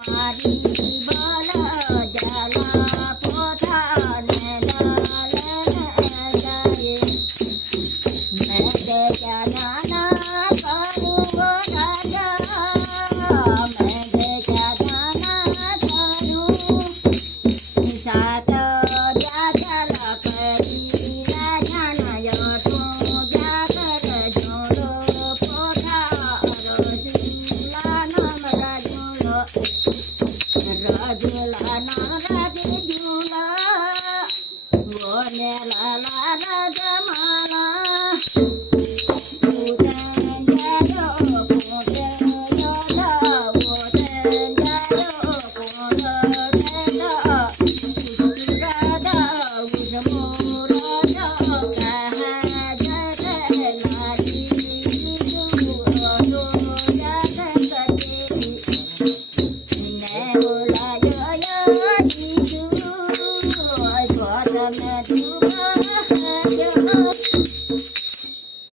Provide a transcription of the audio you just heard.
મારી બોલો જલા પોતાને લાલને જાય મેં દેખ્યા નાના કરું રાજા મેં દેખ્યા નાના કરું સાત રાજા કરી રાજાના યટું જાગર જોડો પોતા રોજલા નામ રાજુલો રાજુલા ના રાજુલા બોને લાલા રાજમાલા ઉદન જાજો પોતે જોડા ઉદન જાજો પોતે જોડા રાધા ઉજમો રાજા કહા જય લાજી દુરો જાગ કતી ને બોલાયો જીજુ ગોદ મેં તું